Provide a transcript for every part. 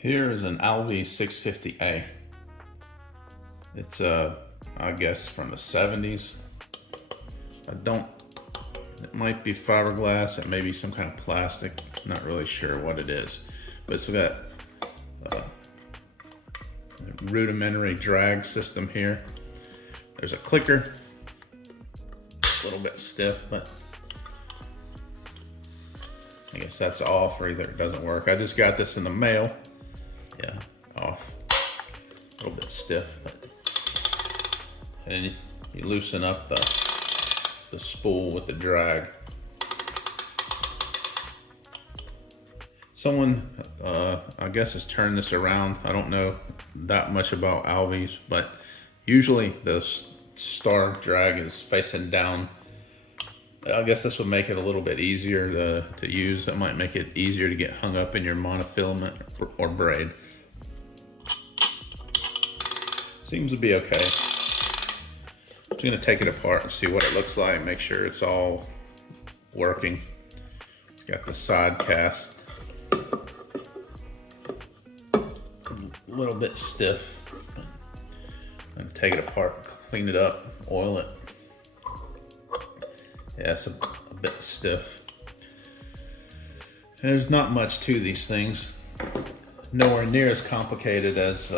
Here is an Alvey 650A. It's I guess from the 70s. It might be fiberglass, it may be some kind of plastic. Not really sure what it is. But it's got a rudimentary drag system here. There's a clicker. A little bit stiff, but I guess that's off, or either it doesn't work. I just got this in the mail. Yeah, off. A little bit stiff, but and you loosen up the spool with the drag. Someone, I guess, has turned this around. I don't know that much about Alveys, but usually the star drag is facing down. I guess this would make it a little bit easier to use. It might make it easier to get hung up in your monofilament or braid. Seems to be okay. I'm gonna take it apart and see what it looks like, make sure it's all working. It's got the side cast. A little bit stiff. I'm gonna take it apart, clean it up, oil it. Yeah, it's a bit stiff. There's not much to these things. Nowhere near as complicated as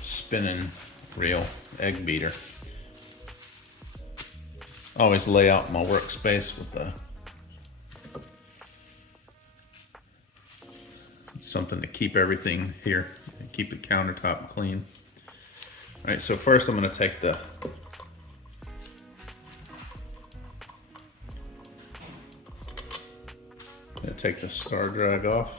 spinning reel egg beater. I always lay out my workspace with something to keep everything here, and keep the countertop clean. All right, so first I'm going to take the star drag off.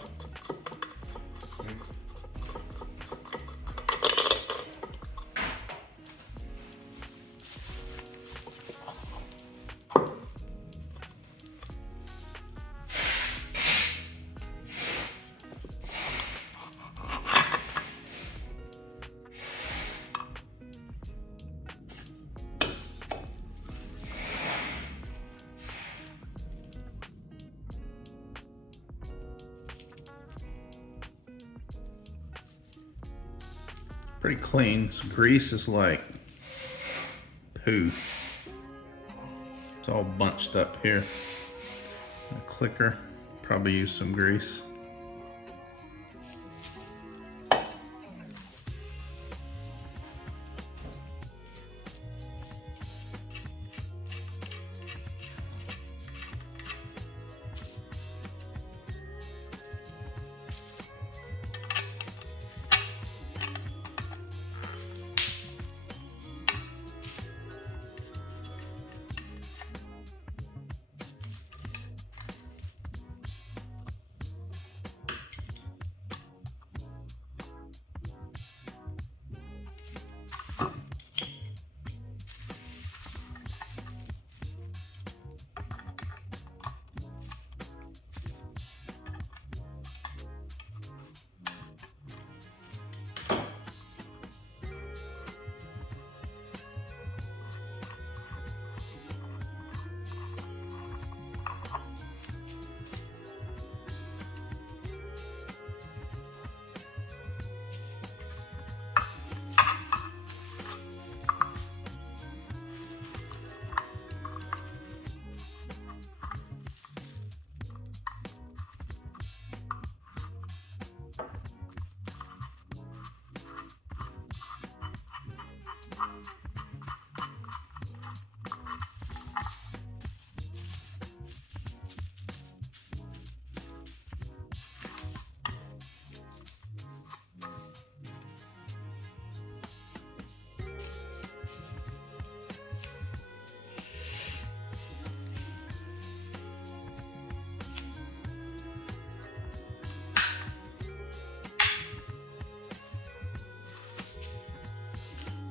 Pretty clean. This grease is like poo. It's all bunched up here. A clicker, probably use some grease.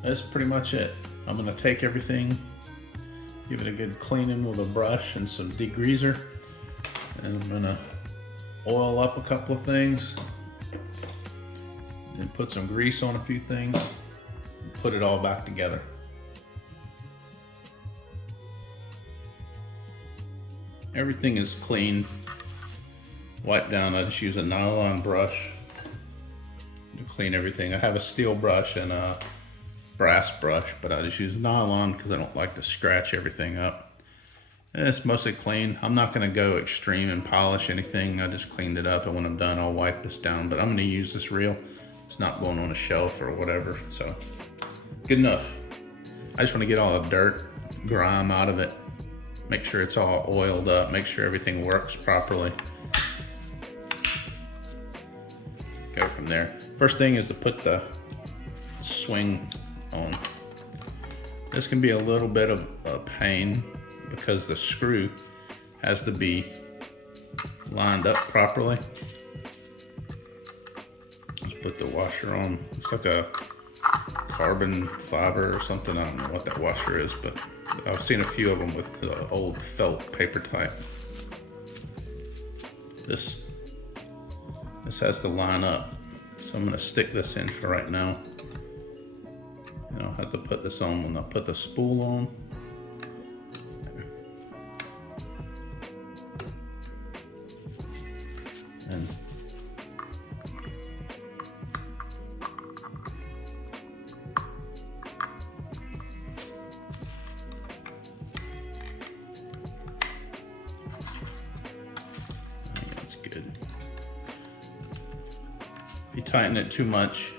That's pretty much it. I'm gonna take everything, give it a good cleaning with a brush and some degreaser, and I'm gonna oil up a couple of things and put some grease on a few things and put it all back together. Everything is clean, wiped down. I just use a nylon brush clean everything. I have a steel brush and a brass brush, but I just use nylon because I don't like to scratch everything up. And it's mostly clean. I'm not gonna go extreme and polish anything. I just cleaned it up, and when I'm done, I'll wipe this down. But I'm gonna use this reel. It's not going on a shelf or whatever, so good enough. I just wanna get all the dirt, grime out of it. Make sure it's all oiled up. Make sure everything works properly. Go from there. First thing is to put the swing on. This can be a little bit of a pain because the screw has to be lined up properly. Let's put the washer on. It's like a carbon fiber or something. I don't know what that washer is, but I've seen a few of them with the old felt paper type. This has to line up. So I'm gonna stick this in for right now. And I'll have to put this on when I put the spool on. And that's good. If you tighten it too much,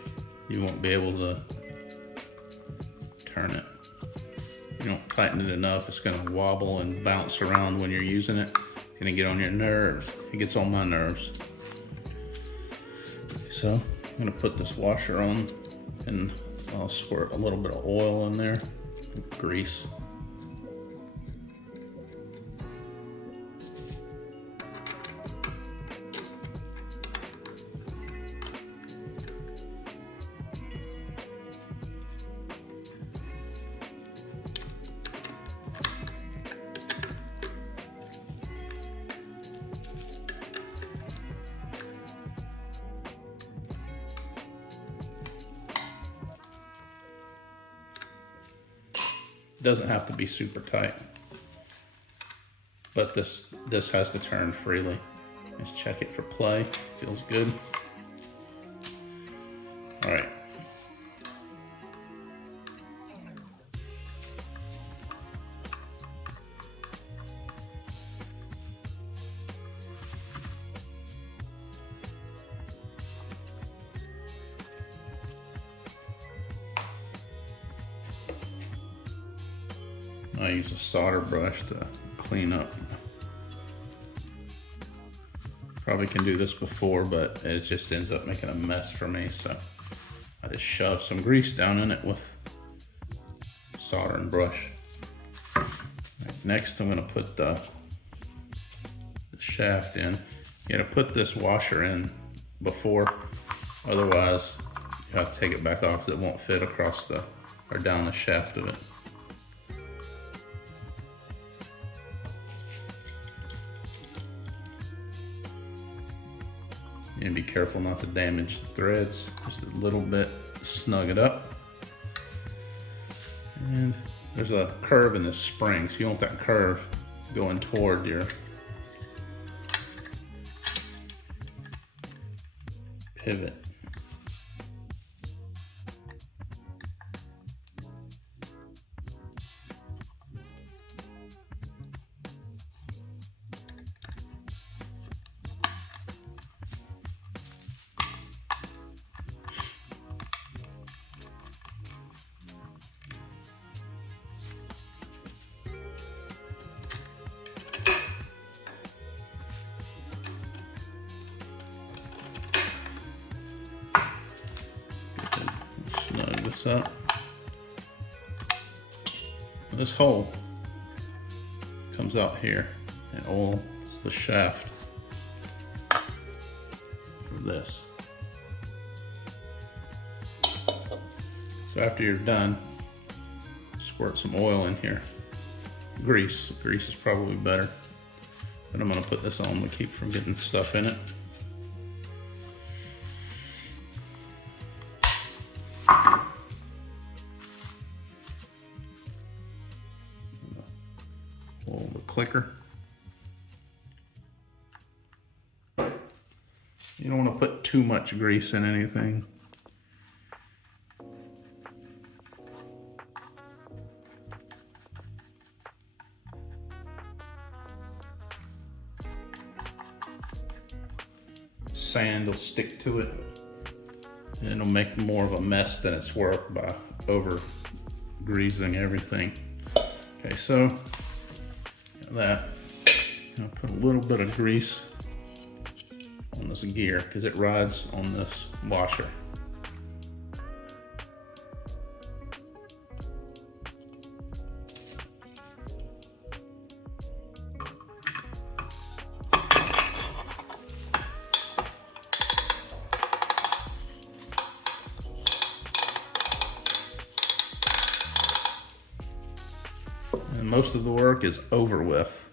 you won't be able to turn it. If you don't tighten it enough, it's gonna wobble and bounce around when you're using it. It's gonna get on your nerves. It gets on my nerves. So I'm gonna put this washer on, and I'll squirt a little bit of oil in there, grease. Doesn't have to be super tight, but this has to turn freely. Let's check it for play. Feels good. All right. I use a solder brush to clean up. Probably can do this before, but it just ends up making a mess for me. So I just shove some grease down in it with soldering brush. Right, next, I'm gonna put the shaft in. You gotta put this washer in before, otherwise you have to take it back off. It won't fit across or down the shaft of it. And be careful not to damage the threads. Just a little bit, snug it up. And there's a curve in this spring, so you want that curve going toward your pivot. Snug this up. This hole comes out here and oils the shaft for this. So after you're done, squirt some oil in here. Grease is probably better, but I'm gonna put this on to keep from getting stuff in it. Pull the clicker. You don't want to put too much grease in anything. sand will stick to it, and it'll make more of a mess than it's worth by over greasing everything. Okay, so that, I'll put a little bit of grease on this gear because it rides on this washer. And most of the work is over with.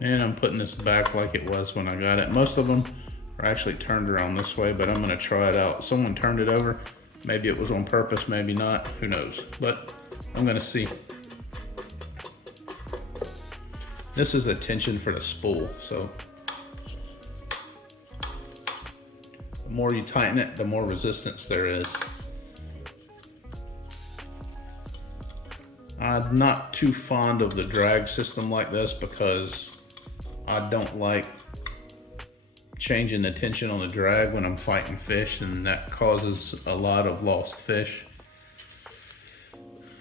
And I'm putting this back like it was when I got it. Most of them are actually turned around this way, but I'm gonna try it out. Someone turned it over. Maybe it was on purpose, maybe not, who knows? But I'm gonna see. This is a tension for the spool, so the more you tighten it, the more resistance there is. I'm not too fond of the drag system like this because I don't like changing the tension on the drag when I'm fighting fish, and that causes a lot of lost fish.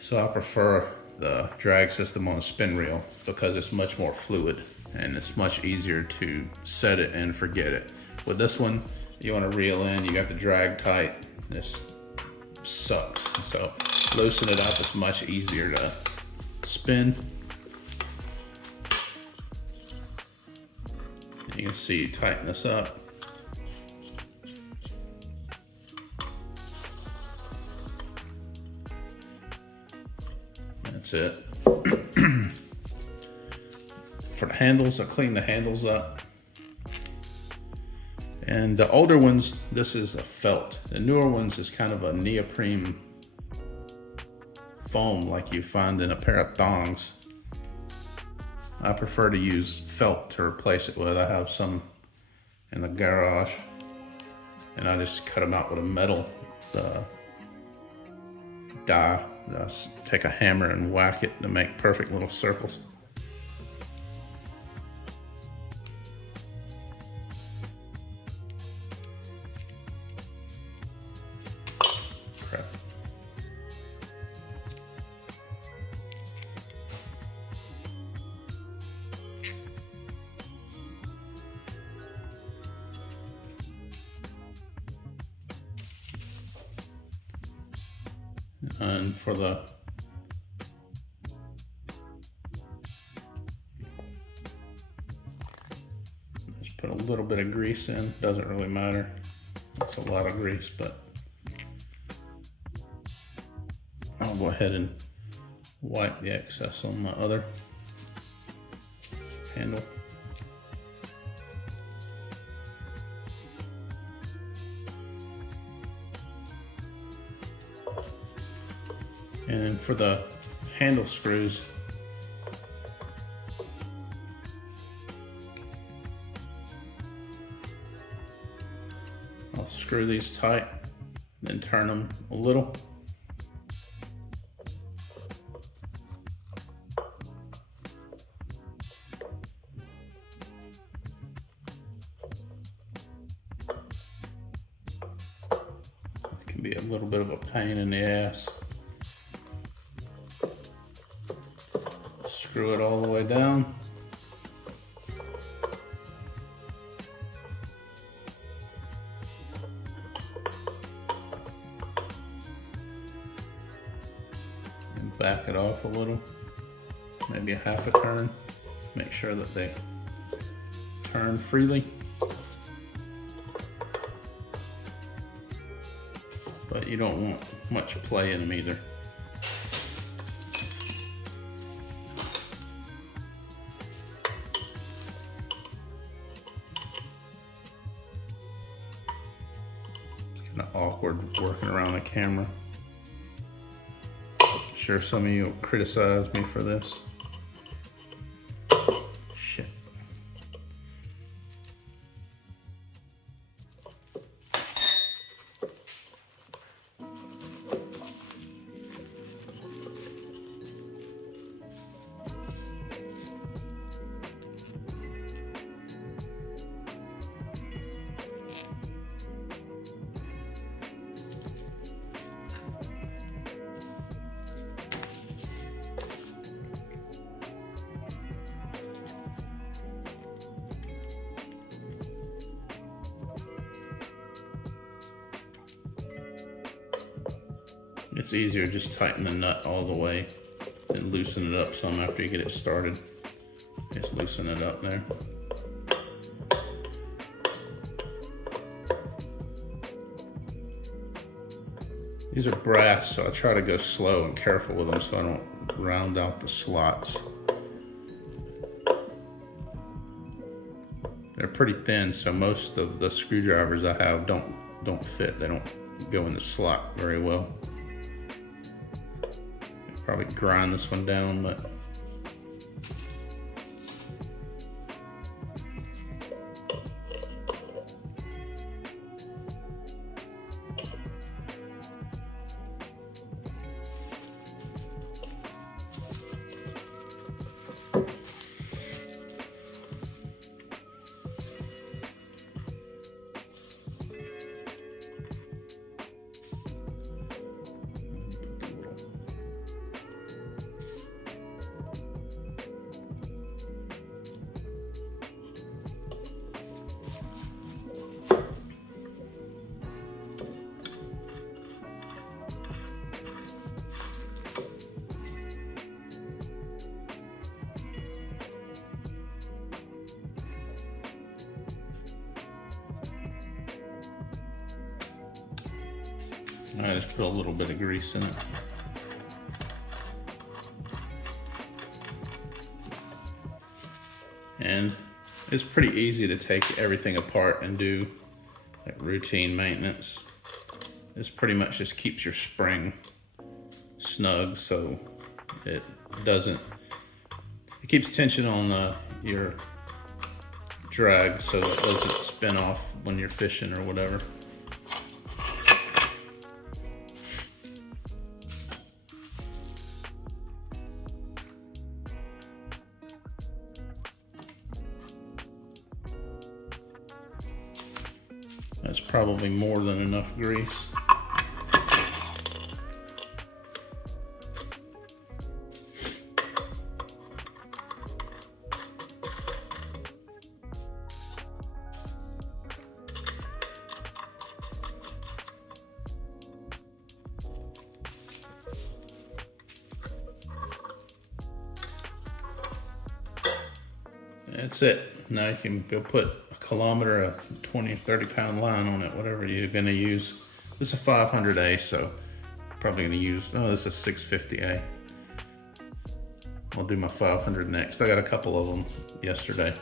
So I prefer the drag system on a spin reel because it's much more fluid and it's much easier to set it and forget it. With this one, you want to reel in, you got the drag tight, this sucks. So loosen it up, it's much easier to spin. And you can see, tighten this up. That's it. For the handles, I clean the handles up. And the older ones, this is a felt. The newer ones is kind of a neoprene foam like you find in a pair of thongs. I prefer to use felt to replace it with. I have some in the garage, and I just cut them out with a metal die. I take a hammer and whack it to make perfect little circles. Crap. And for the just put a little bit of grease in, doesn't really matter. It's a lot of grease, but I'll go ahead and wipe the excess on my other handle. And for the handle screws, I'll screw these tight, then turn them a little. It can be a little bit of a pain in the ass. Screw it all the way down. And back it off a little, maybe a half a turn. Make sure that they turn freely. But you don't want much play in them either. Kind of awkward working around the camera. I'm sure some of you will criticize me for this. Shit. It's easier to just tighten the nut all the way and loosen it up some after you get it started. Just loosen it up there. These are brass, so I try to go slow and careful with them so I don't round out the slots. They're pretty thin, so most of the screwdrivers I have don't fit. They don't go in the slot very well. Probably grind this one down, but I just put a little bit of grease in it. And it's pretty easy to take everything apart and do like routine maintenance. This pretty much just keeps your spring snug so it keeps tension on your drag so it doesn't spin off when you're fishing or whatever. That's probably more than enough grease. That's it. Now you can go put a kilometer of 20 or 30 pound line on it, whatever you're gonna use. This is a 500A, so probably gonna use, oh, this is 650A. I'll do my 500 next. I got a couple of them yesterday.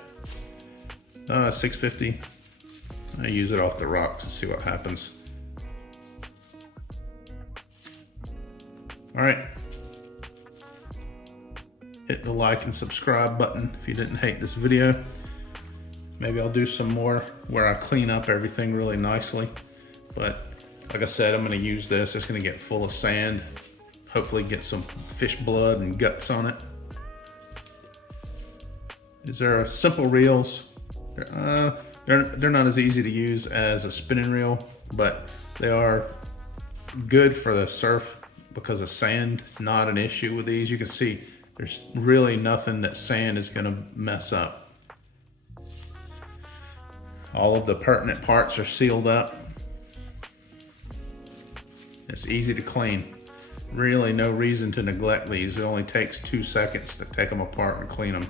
650. I use it off the rocks and see what happens. All right. Hit the like and subscribe button if you didn't hate this video. Maybe I'll do some more where I clean up everything really nicely. But like I said, I'm gonna use this. It's gonna get full of sand. Hopefully get some fish blood and guts on it. These are simple reels. They're not as easy to use as a spinning reel, but they are good for the surf because of sand. Not an issue with these. You can see there's really nothing that sand is gonna mess up. All of the pertinent parts are sealed up. It's easy to clean. Really no reason to neglect these. It only takes 2 seconds to take them apart and clean them.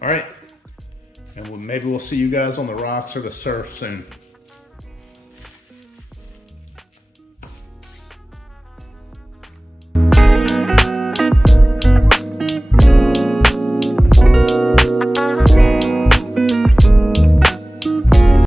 All right, and maybe we'll see you guys on the rocks or the surf soon.